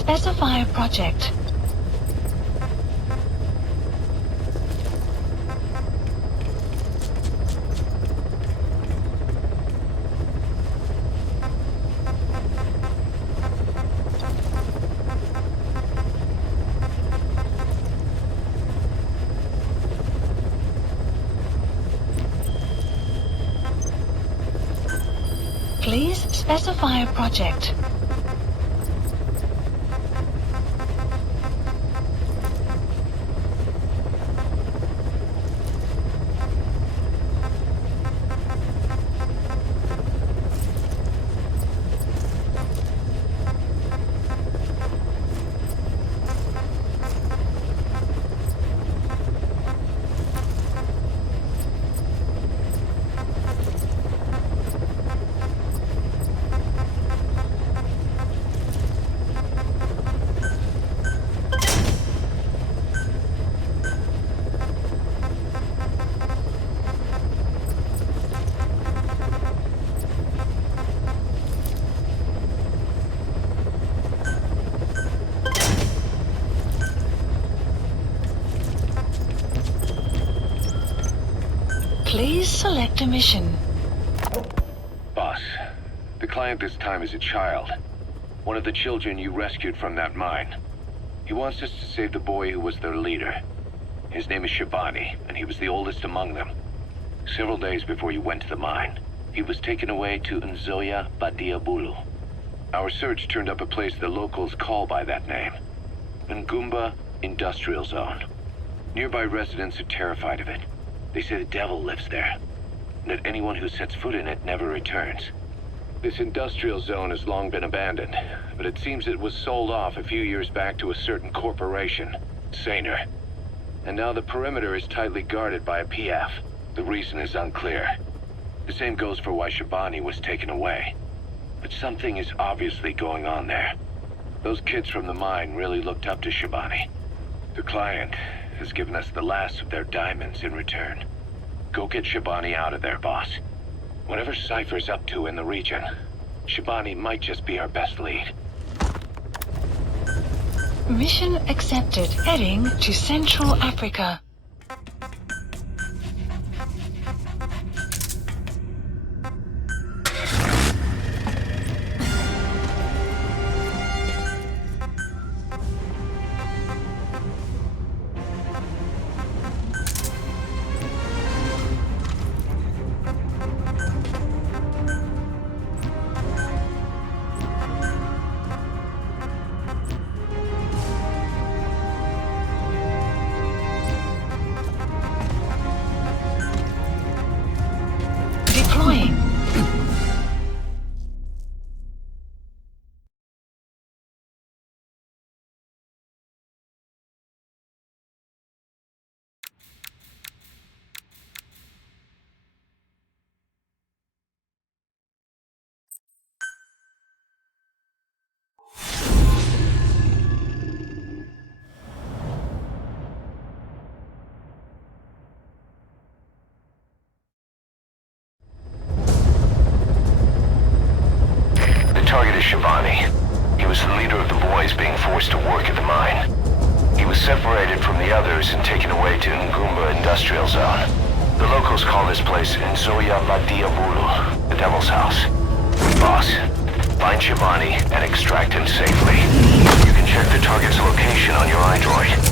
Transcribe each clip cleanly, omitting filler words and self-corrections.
specify a project. Please specify a project. Please select a mission. Boss, the client this time is a child. One of the children you rescued from that mine. He wants us to save the boy who was their leader. His name is Shabani, and he was the oldest among them. Several days before you went to the mine, he was taken away to Nzoia Badiabulu. Our search turned up a place the locals call by that name. Ngumba Industrial Zone. Nearby residents are terrified of it. They say the devil lives there, and that anyone who sets foot in it never returns. This industrial zone has long been abandoned, but it seems it was sold off a few years back to a certain corporation, Saner. And now the perimeter is tightly guarded by a PF. The reason is unclear. The same goes for why Shabani was taken away. But something is obviously going on there. Those kids from the mine really looked up to Shabani. The client has given us the last of their diamonds in return. Go get Shabani out of there, boss. Whatever Cypher's up to in the region, Shabani might just be our best lead. Mission accepted. Heading to Central Africa. Deploying. Target is Shabani. He was the leader of the boys being forced to work at the mine. He was separated from the others and taken away to Ngumba Industrial Zone. The locals call this place Nzoia Badiabulu, the Devil's House. Boss, find Shabani and extract him safely. You can check the target's location on your iDroid.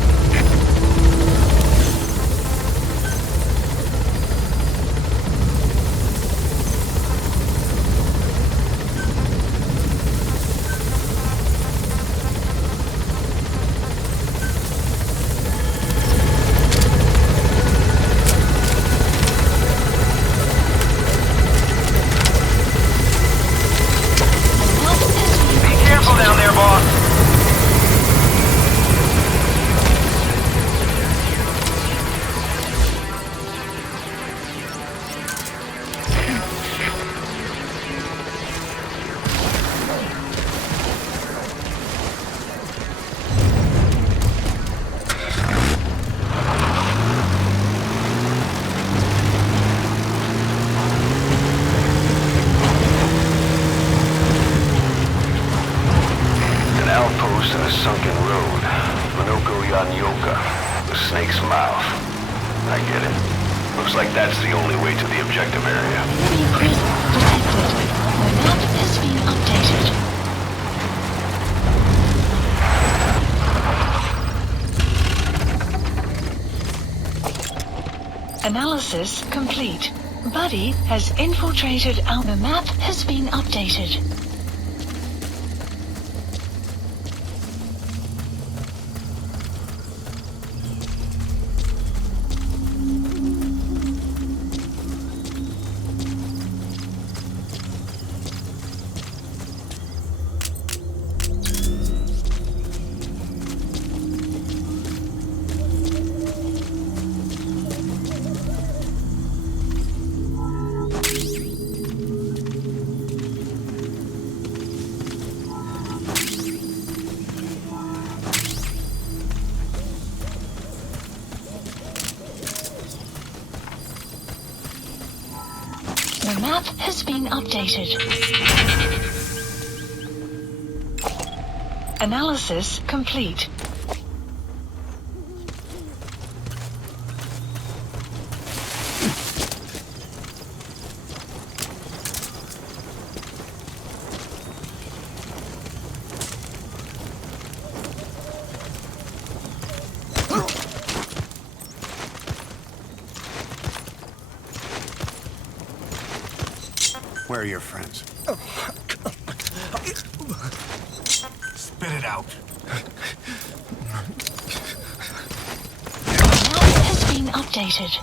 Down there, boss. Looks like that's the only way to the objective area. Enemy presence detected. The map has been updated. Analysis complete. Buddy has infiltrated our... The map has been updated. The map has been updated. Analysis complete. Where are your friends? Spit it out. The map has been updated.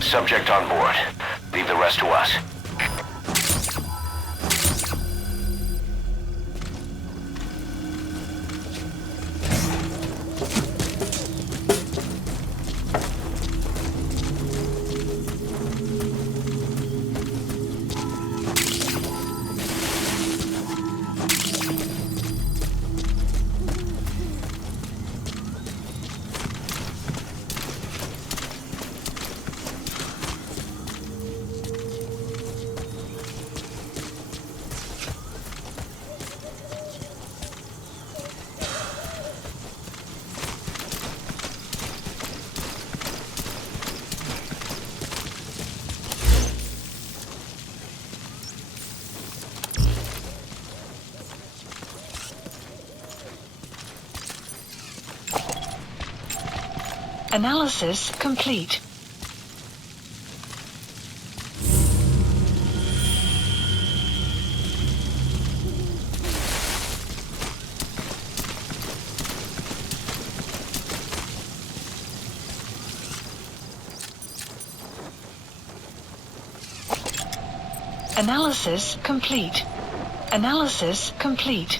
Subject on board. Leave the rest to us. Analysis complete. Analysis complete. Analysis complete.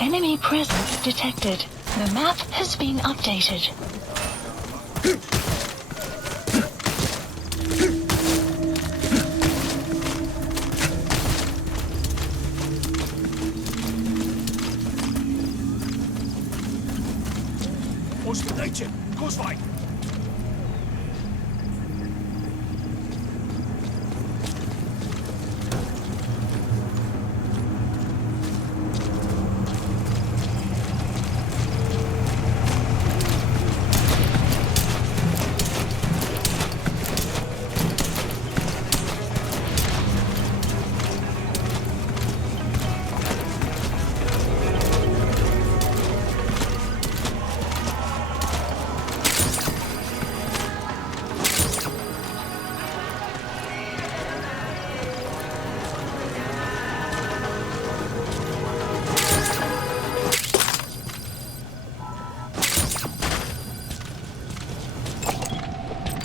Enemy presence detected. The map has been updated. Oostenrijtje, Kooswijk.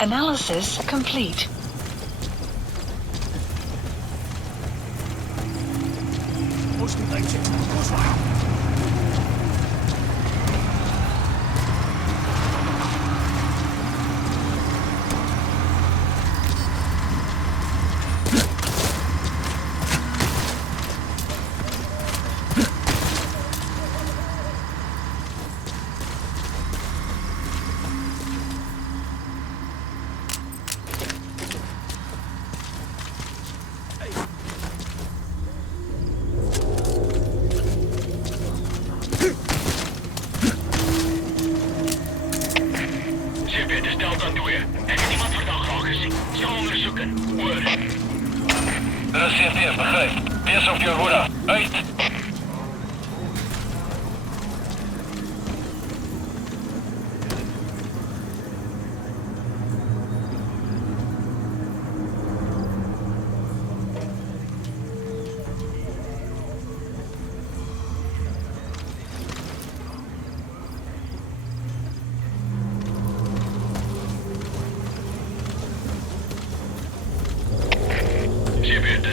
Analysis complete. Oostenrijtje, Kooswijk. CFTF, begrijp. Pies op je hoede. Uit.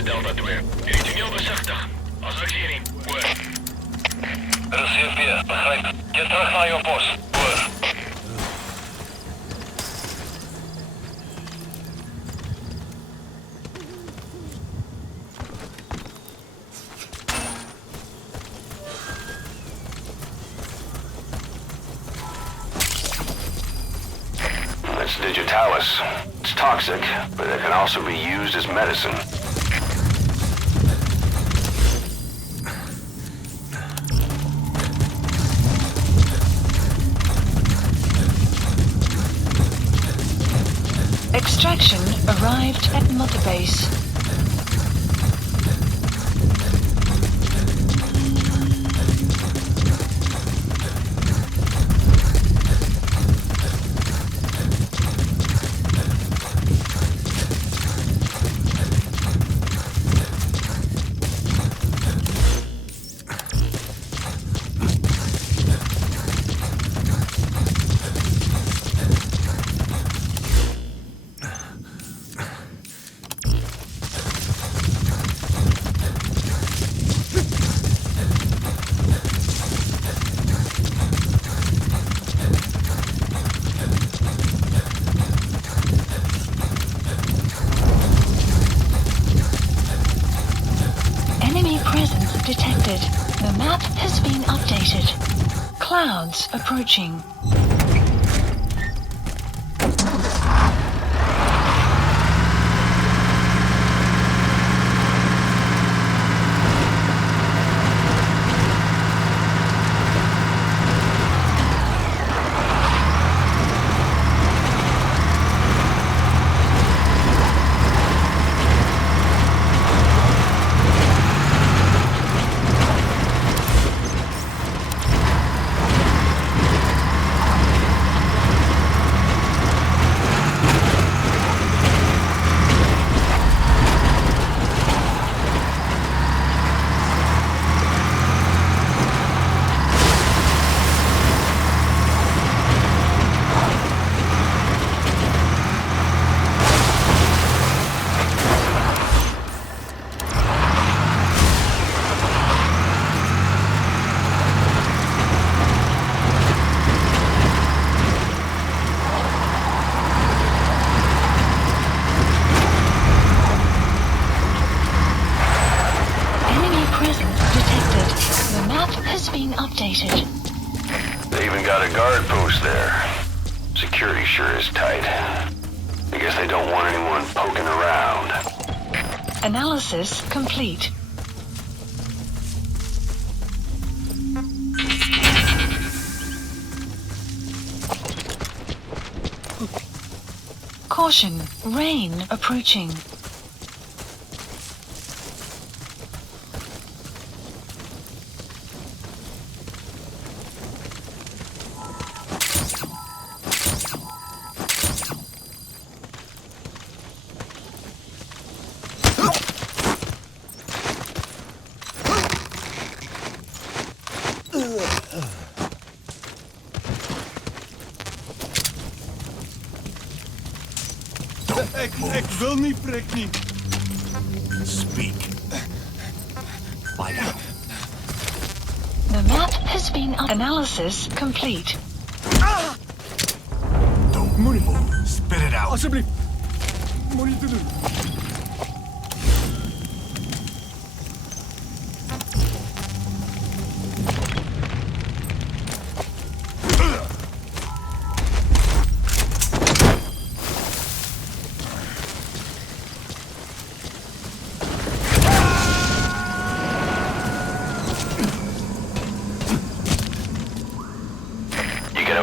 Delta 2. Initieel bezichtig. Als actie Hoor. CFTF, begrijp. Keer terug naar je post. Hoor. That's digitalis. It's toxic, but it can also be used as medicine. Extraction arrived at Mother Base. Detected. The map has been updated. Clouds approaching. been updated. They even got a guard post there. Security sure is tight. I guess they don't want anyone poking around. Analysis complete. Caution, rain approaching. Ik wil niet prikken. Speak. Find out. The map has been analysis complete. Don't move. Spit it out. Alsjeblieft. Moet je te doen.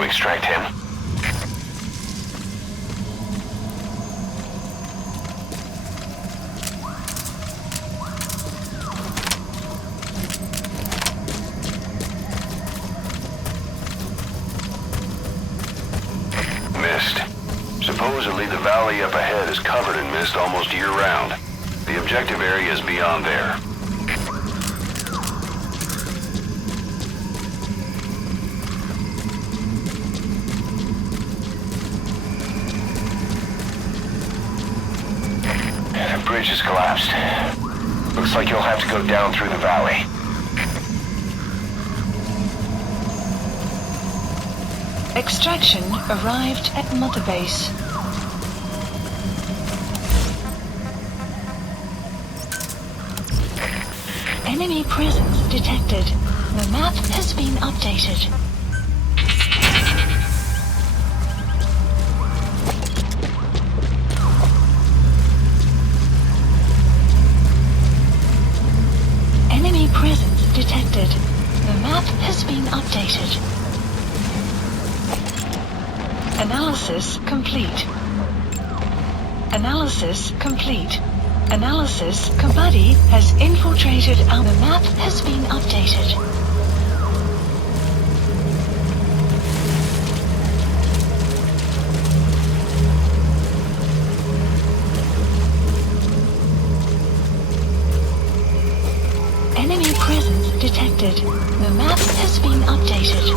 Extract him. Mist. Supposedly the valley up ahead is covered in mist almost year-round. The objective area is beyond there. The bridge has collapsed. Looks like you'll have to go down through the valley. Extraction arrived at Mother Base. Enemy presence detected. The map has been updated. Enemy presence detected. The map has been updated. Analysis complete. Analysis complete. Analysis Buddy has infiltrated our map has been updated. Enemy presence detected. The map has been updated.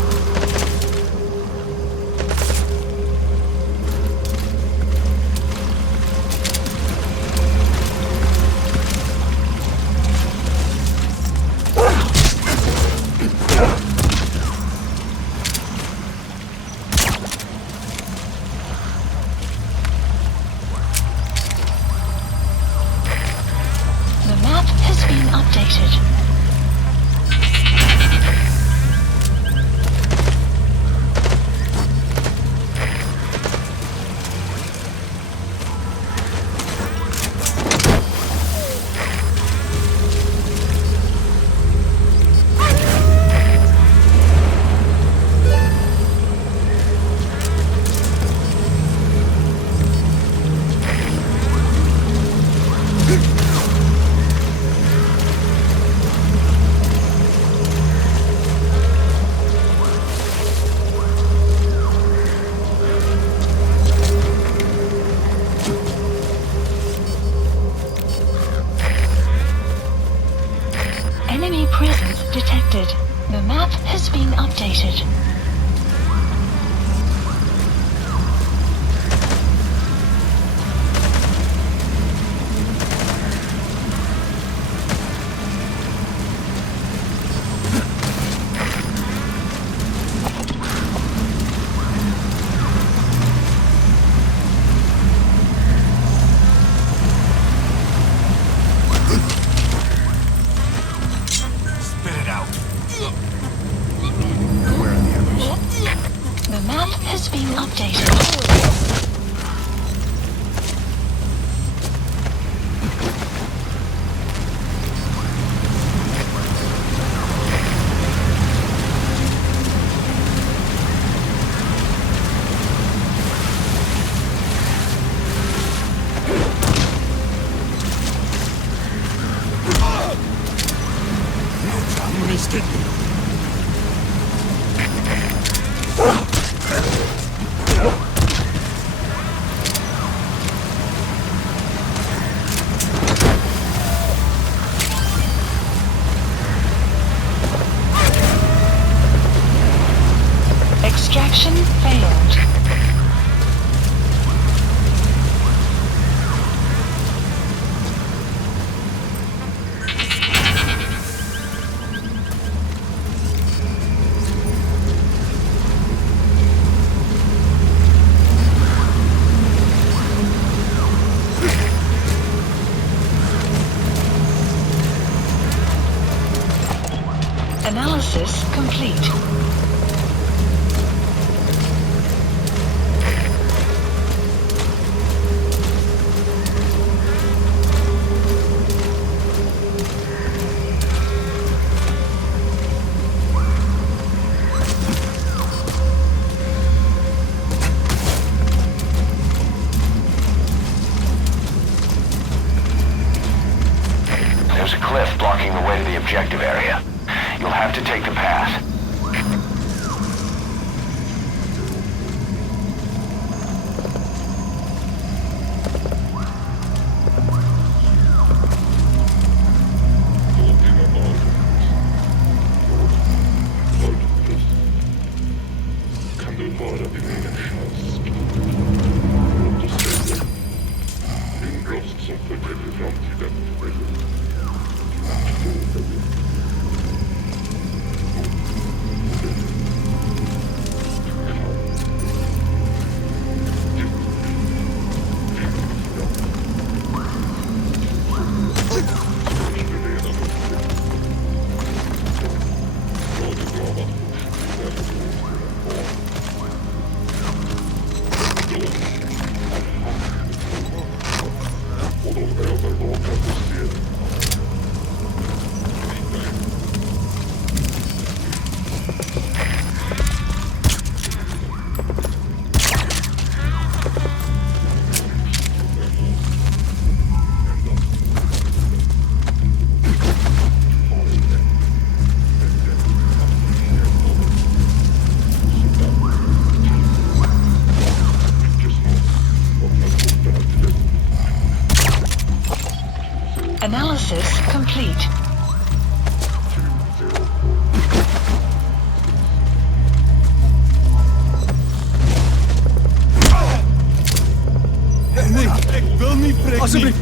Enemy presence detected. The map has been updated. has been updated. Extraction failed. Analysis complete. There's a cliff blocking the way to the objective area. You'll have to take the path. Analysis complete. Nee, ik wil niet prikken. Alsjeblieft.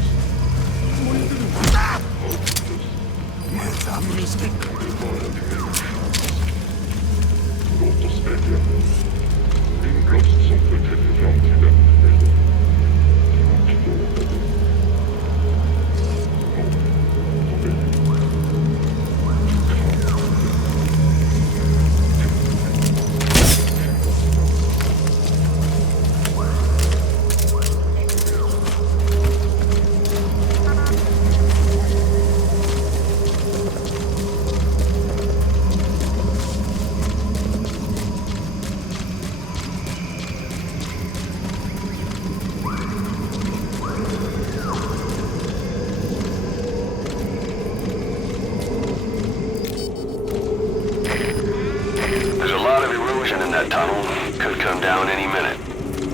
That tunnel could come down any minute.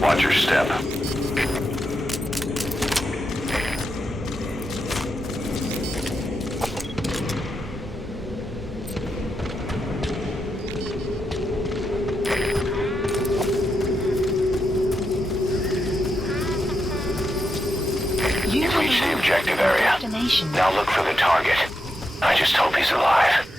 Watch your step. You've reached the objective area. Now look for the target. I just hope he's alive.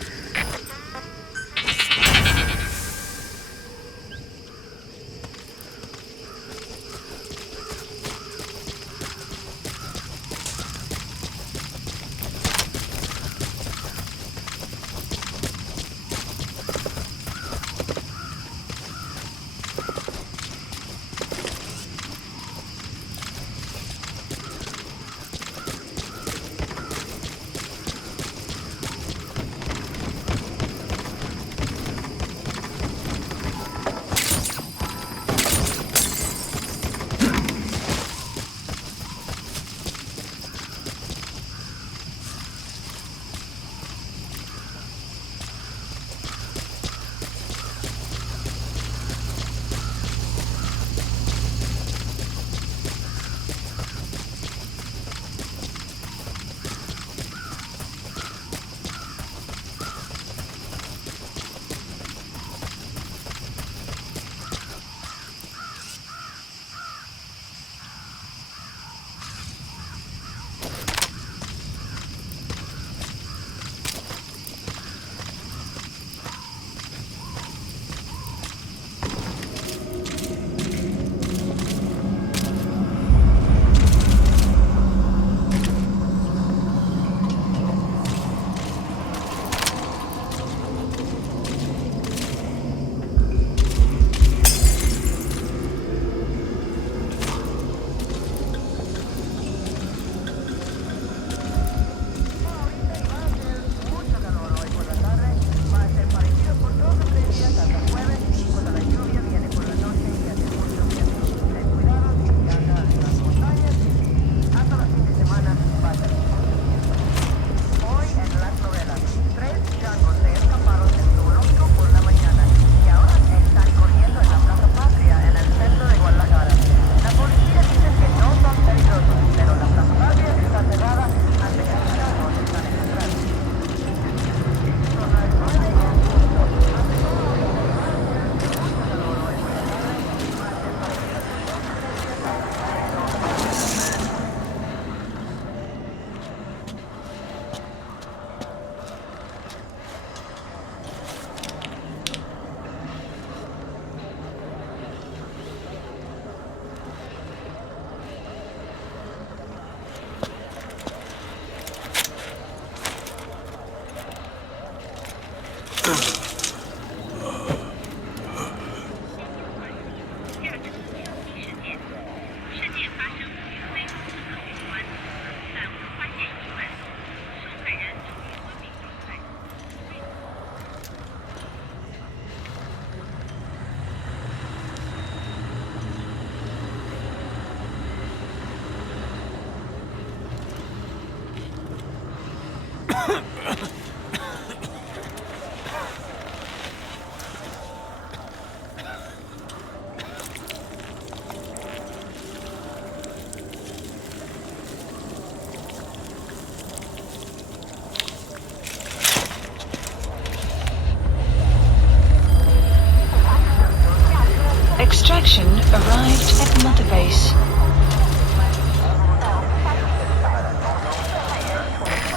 Extraction arrived at Mother Base.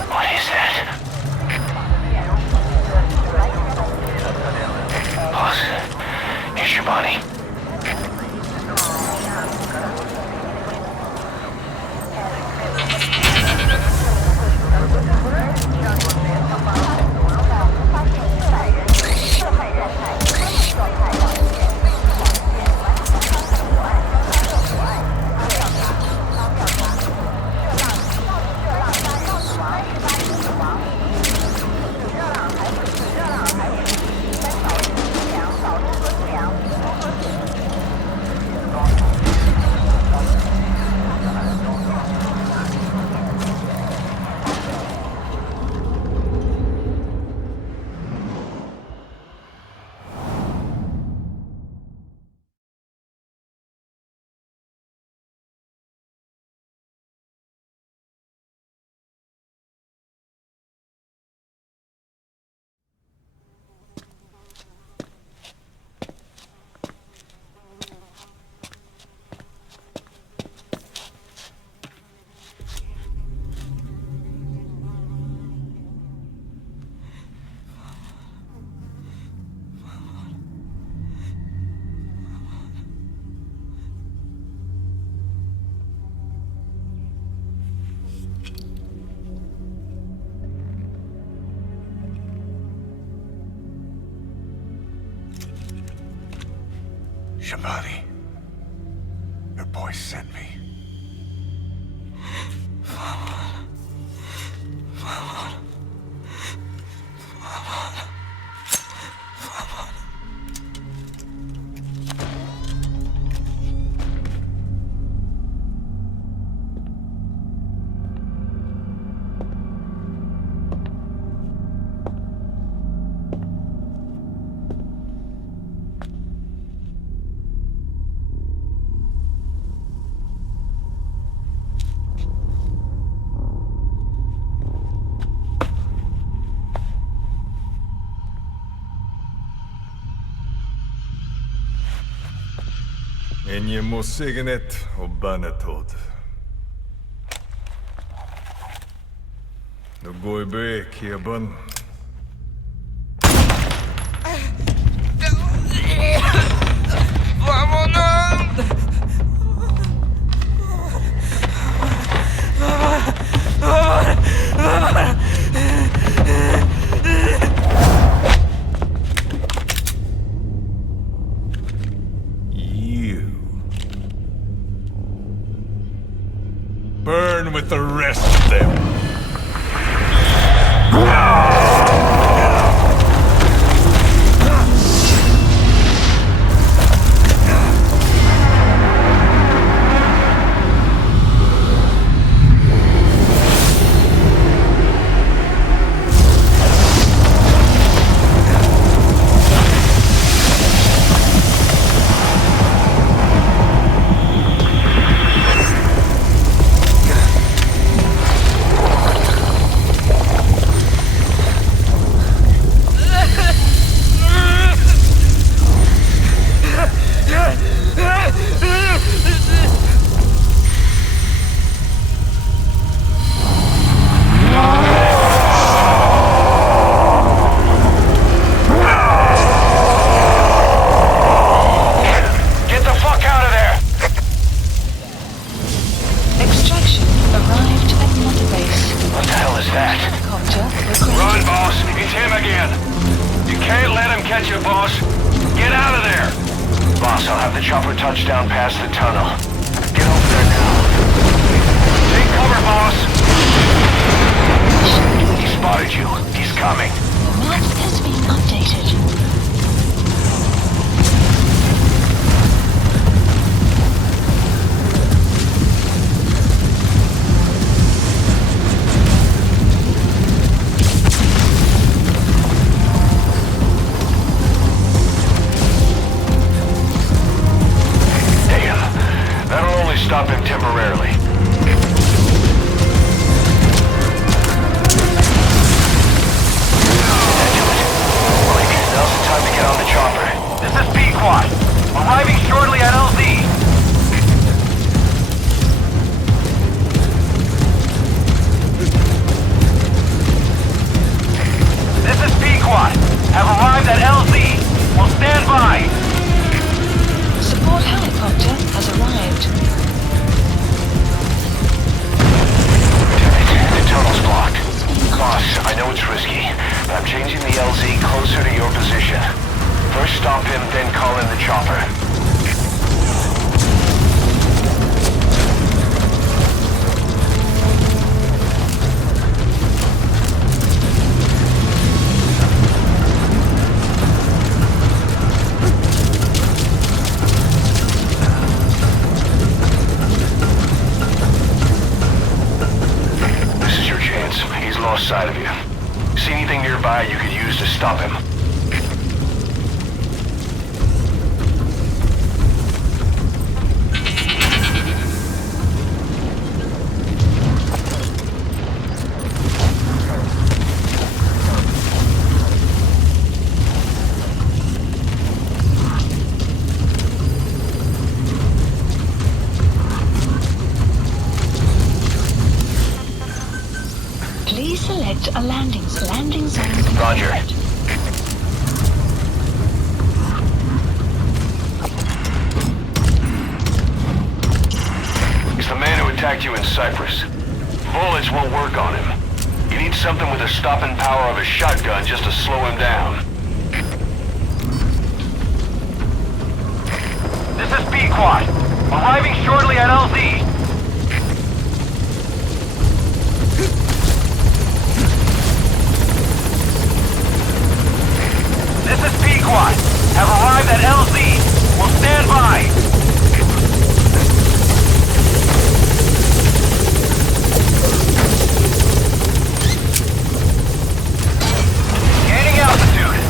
What is that? Boss, here's your body. Shabani, your boy sent me. Enje må signet og bannetod. Nu går i bek, Eban. Burn with the rest of them. Touchdown past the tunnel. Get over there now. Take cover, boss. He spotted you. He's coming. The map has been updated. stand by! Support helicopter has arrived. The tunnel's blocked. Boss, I know it's risky, but I'm changing the LZ closer to your position. First stop him, then call in the chopper. Side of you. See anything nearby you could use to stop him? Please select a landing zone. Roger. It's the man who attacked you in Cyprus. Bullets won't work on him. You need something with the stopping power of a shotgun just to slow him down. This is B-Quad. Arriving shortly at LZ. This is P-Quad. Have arrived at LZ. Will stand by. Gaining altitude.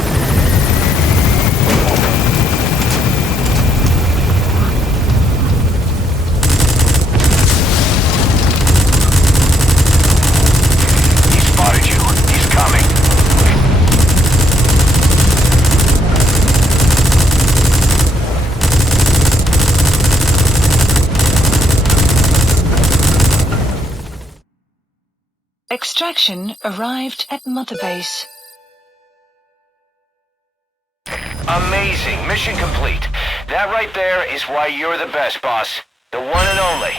He spotted you. He's coming. Extraction arrived at Mother Base. Amazing. Mission complete. That right there is why you're the best, boss. The one and only.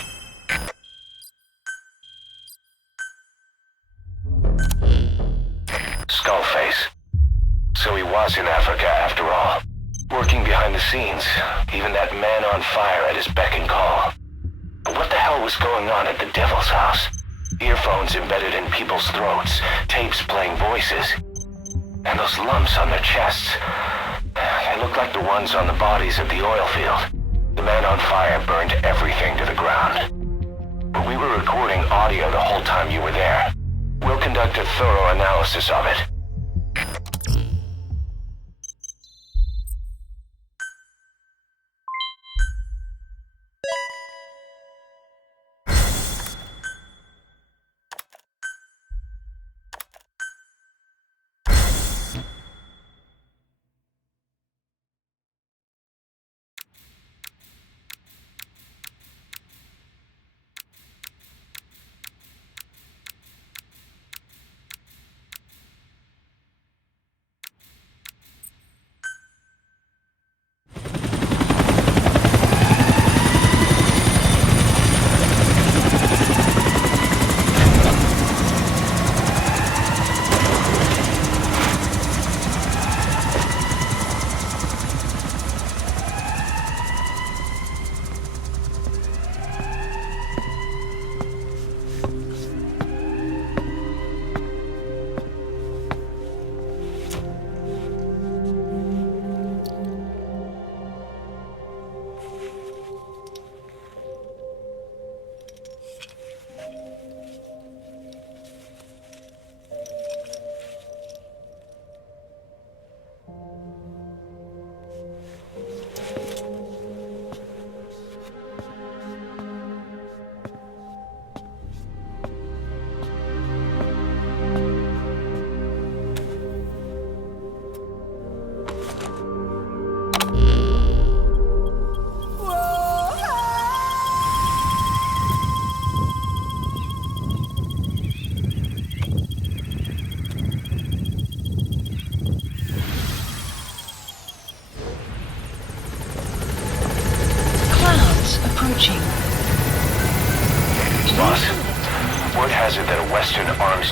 Skullface. So he was in Africa after all. Working behind the scenes. Even that man on fire at his beck and call. But what the hell was going on at the Devil's house? Earphones embedded in people's throats, tapes playing voices. And those lumps on their chests. They look like the ones on the bodies at the oil field. The man on fire burned everything to the ground. But we were recording audio the whole time you were there. We'll conduct a thorough analysis of it.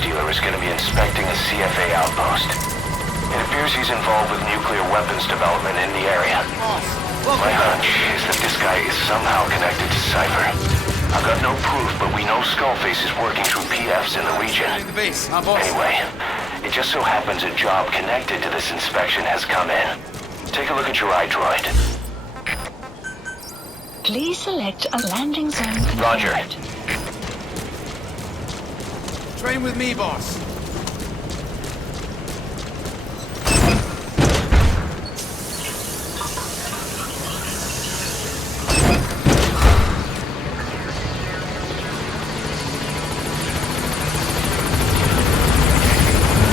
dealer is going to be inspecting a CFA outpost. It appears he's involved with nuclear weapons development in the area. My hunch is that this guy is somehow connected to Cypher. I've got no proof, but we know Skullface is working through PFs in the region. Anyway, it just so happens a job connected to this inspection has come in. Take a look at your iDroid. Please select a landing zone confirmed. Roger. Train with me, boss.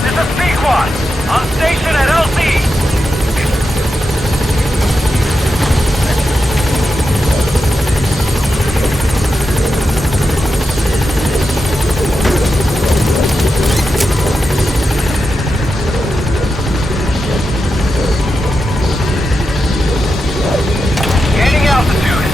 This is Sequad! On station at LC! Gaining altitude!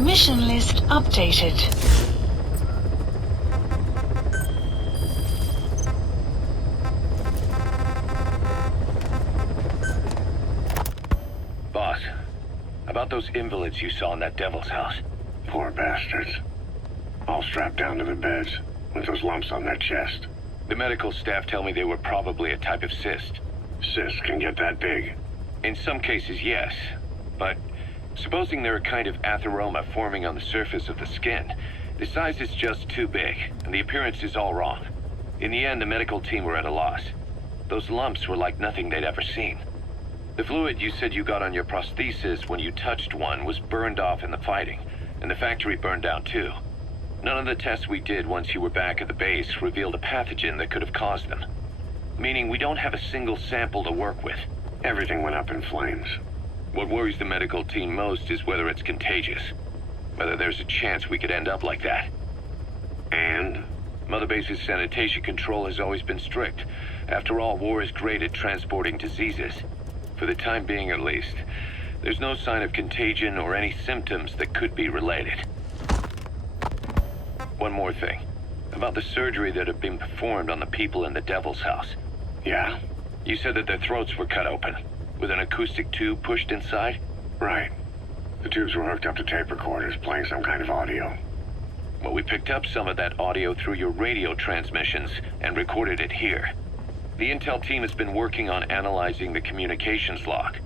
Mission list updated. Boss, about those invalids you saw in that devil's house. Poor bastards. All strapped down to their beds, with those lumps on their chest. The medical staff tell me they were probably a type of cyst. Cysts can get that big. In some cases, yes. But supposing they're a kind of atheroma forming on the surface of the skin, the size is just too big, and the appearance is all wrong. In the end, the medical team were at a loss. Those lumps were like nothing they'd ever seen. The fluid you said you got on your prosthesis when you touched one was burned off in the fighting, and the factory burned down too. None of the tests we did once you were back at the base revealed a pathogen that could have caused them. Meaning we don't have a single sample to work with. Everything went up in flames. What worries the medical team most is whether it's contagious. Whether there's a chance we could end up like that. And? Mother Base's sanitation control has always been strict. After all, war is great at transporting diseases. For the time being, at least. There's no sign of contagion or any symptoms that could be related. One more thing. About the surgery that had been performed on the people in the Devil's House. Yeah? You said that their throats were cut open, with an acoustic tube pushed inside? Right. The tubes were hooked up to tape recorders, playing some kind of audio. Well, we picked up some of that audio through your radio transmissions and recorded it here. The intel team has been working on analyzing the communications log.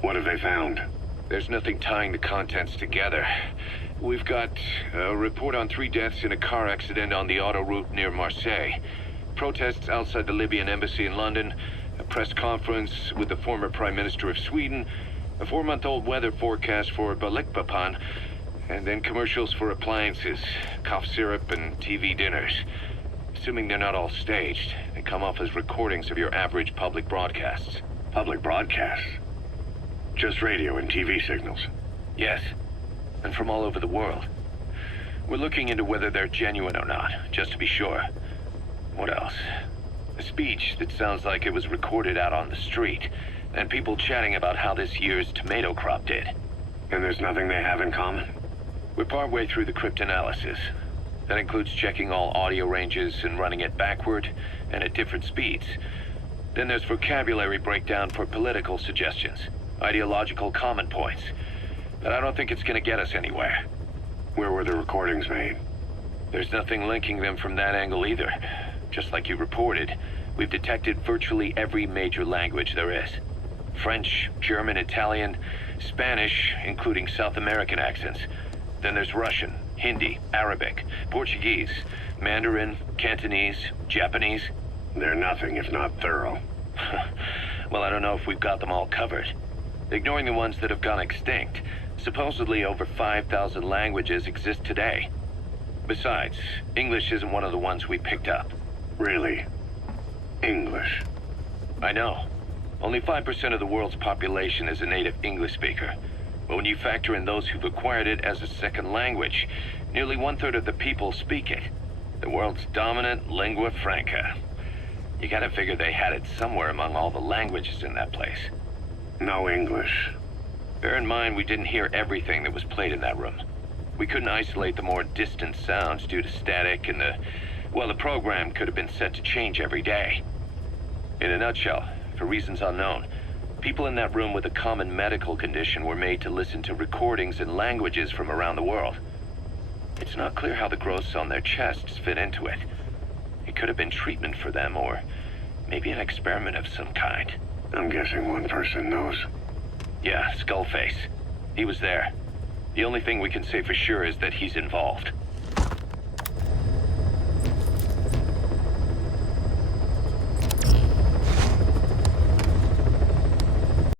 What have they found? There's nothing tying the contents together. We've got a report on 3 deaths in a car accident on the autoroute near Marseille. Protests outside the Libyan embassy in London. A press conference with the former Prime Minister of Sweden. A 4-month-old weather forecast for Balikpapan. And then commercials for appliances, cough syrup, and TV dinners. Assuming they're not all staged, they come off as recordings of your average public broadcasts. Public broadcasts? Just radio and TV signals? Yes, and from all over the world. We're looking into whether they're genuine or not, just to be sure. What else? A speech that sounds like it was recorded out on the street, and people chatting about how this year's tomato crop did. And there's nothing they have in common? We're partway through the cryptanalysis. That includes checking all audio ranges and running it backward and at different speeds. Then there's vocabulary breakdown for political suggestions, ideological common points. But I don't think it's gonna get us anywhere. Where were the recordings made? There's nothing linking them from that angle either. Just like you reported, we've detected virtually every major language there is. French, German, Italian, Spanish, including South American accents. Then there's Russian, Hindi, Arabic, Portuguese, Mandarin, Cantonese, Japanese. They're nothing if not thorough. Well, I don't know if we've got them all covered. Ignoring the ones that have gone extinct, Supposedly over 5,000 languages exist today. Besides, English isn't one of the ones we picked up. Really? English? I know. Only 5% of the world's population is a native English speaker. But when you factor in those who've acquired it as a second language, nearly 1/3 of the people speak it. The world's dominant lingua franca. You gotta figure they had it somewhere among all the languages in that place. No English. Bear in mind, we didn't hear everything that was played in that room. We couldn't isolate the more distant sounds due to static, and the program could have been set to change every day. In a nutshell, for reasons unknown, people in that room with a common medical condition were made to listen to recordings in languages from around the world. It's not clear how the growths on their chests fit into it. It could have been treatment for them, or maybe an experiment of some kind. I'm guessing one person knows. Yeah, Skullface. He was there. The only thing we can say for sure is that he's involved.